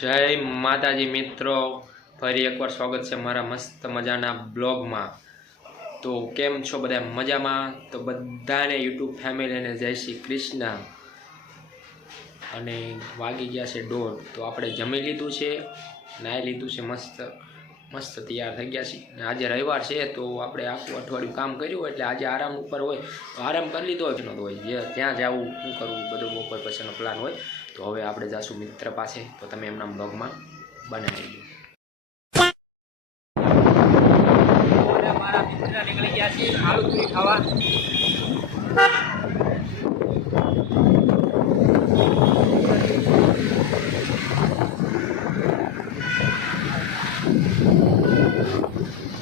જય માતાજી મિત્રો. ફરી એકવાર સ્વાગત છે મારા મસ્ત મજાના બ્લોગમાં. તો કેમ છો બધા? મજામાં? તો બધાને યુટ્યુબ ફેમિલીને જય શ્રી કૃષ્ણ. અને વાગી ગયા છે દોઢ. તો આપણે જમી લીધું છે નાહી લીધું છે મસ્ત. મસ્ત તૈયાર થઈ ગયા છે આજે રવિવાર છે તો આપણે આખું અઠવાડિયું કામ કર્યું એટલે આજે આરામ ઉપર હોય. તો આરામ કરી લીધો હોય હોય. જે ત્યાં જવું શું કરવું, બધું બપોર પછીનો પ્લાન હોય. તો હવે આપણે જઈશું મિત્ર પાસે. તો તમે એમના બ્લોગમાં બનાવી દો મારા મિત્ર નીકળી ગયા છે. આલુ પૂરી ખાવા.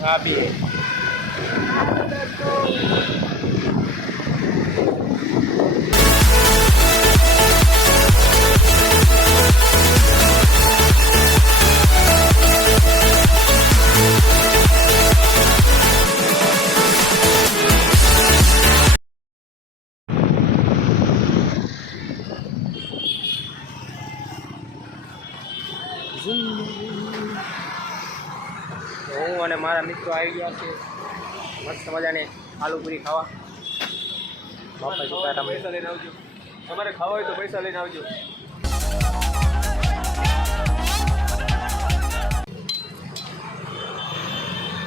હા બી હું અને મારા મિત્રો આવી ગયા છે મસ્ત મજાને આલુ પૂરી ખાવા. બાપા સીતારામ પૈસા લઈને આવજો. તમારે ખાવા હોય તો પૈસા લઈને આવજો.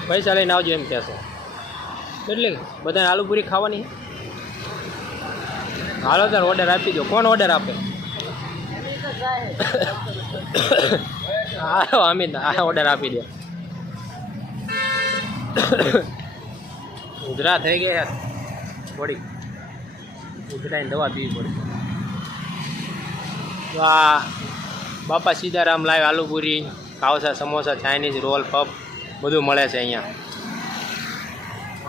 પૈસા લઈને આવજો એમ કહેશો. કેટલી બધાને આલુપુરી ખાવાની. હાલો તાર ઓર્ડર આપી દો. કોણ ઓર્ડર આપે? હા અમિત આ ઓર્ડર આપી દે. ઉધરા થઈ ગયા થોડી ઉધરાની દવા પીવી પડી. તો આ Bapa Sitaram live aloopuri, khowsa, samosa, Chinese, roll પપ બધું મળે છે અહીંયા.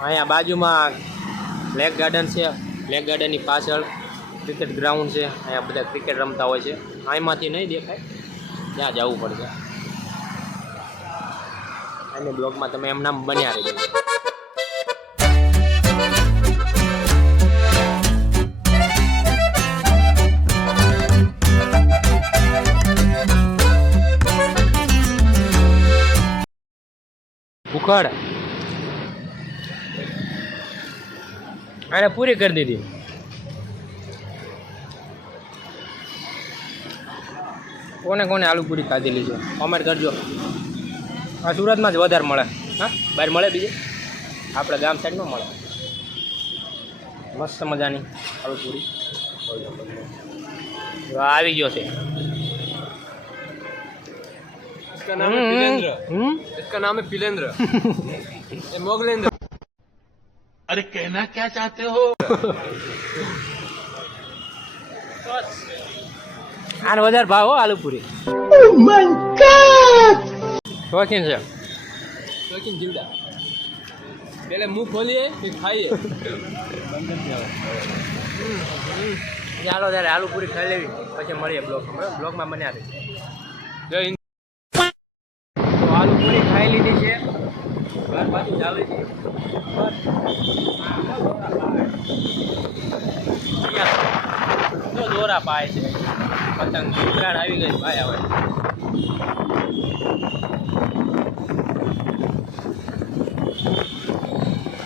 અહીંયા બાજુમાં લેક ગાર્ડન છે. લેક ગાર્ડનની પાછળ ક્રિકેટ ગ્રાઉન્ડ છે. અહીંયા બધા ક્રિકેટ રમતા હોય છે. અહીંમાંથી નહીં દેખાય. ત્યાં જવું પડશે. અને બ્લોગમાં તમે એમ નામ બન્યા રહેજો. ઉખડ. આને પૂરી કરી દીધી. કોને કોને આલુ પૂરી ખાધેલી છે? કોમેન્ટ કરજો. આ સુરતમાં જ વધારે મળે હા બહાર મળે બીજે આપણે ગામ સાઈડ ન મળે મસ્ત મજાની આલુ પૂરી જો આ આવી ગયો છે इसका नाम है पिलेंद्र હમ इसका नाम है पिलेंद्र ये मोगलेंद्र अरे कहना क्या चाहते हो આને વધારે ભાવ હો આલુ પૂરી શોખીન છે. શોખીન જીવડા. પેલે મું ખોલીએ કે ખાઈએ? ચાલો ત્યારે આલુ પૂરી ખાઈ લેવી. પછી મળીએ બ્લોક બ્લોકમાં મને આવી જય તો આલુ પૂરી ખાઈ લીધી છે. ઘર પાછું ચાલે છે. દોરા પાય છે. પતંગ ઉત્તરાયણ આવી ગઈ ભાઈ આવે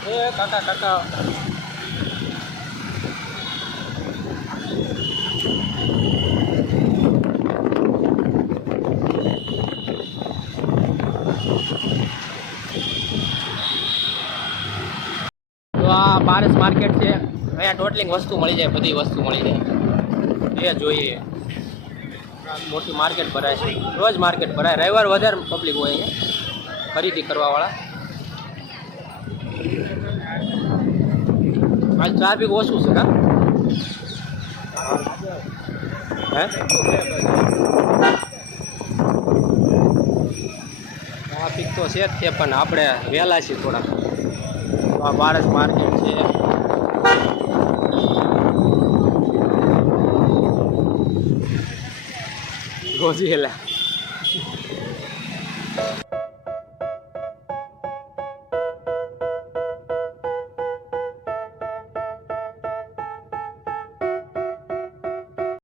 એ, કાકા કાકા. આ પારસ માર્કેટ છે. અહીંયા ટોટલિંગ વસ્તુ મળી જાય, બધી વસ્તુ મળી જાય. એ જોઈએ. મોટી માર્કેટ ભરાય છે. રોજ માર્કેટ ભરાય. રવિવાર વધારે પબ્લિક હોય અહીંયા ખરીદી કરવાવાળા. આજ ટ્રાફિક ઓછું છે, હા? હે? ટ્રાફિક તો છે જ તે પણ આપણે વહેલા છીએ થોડા આ ભારત માર્કેટ છે. وزير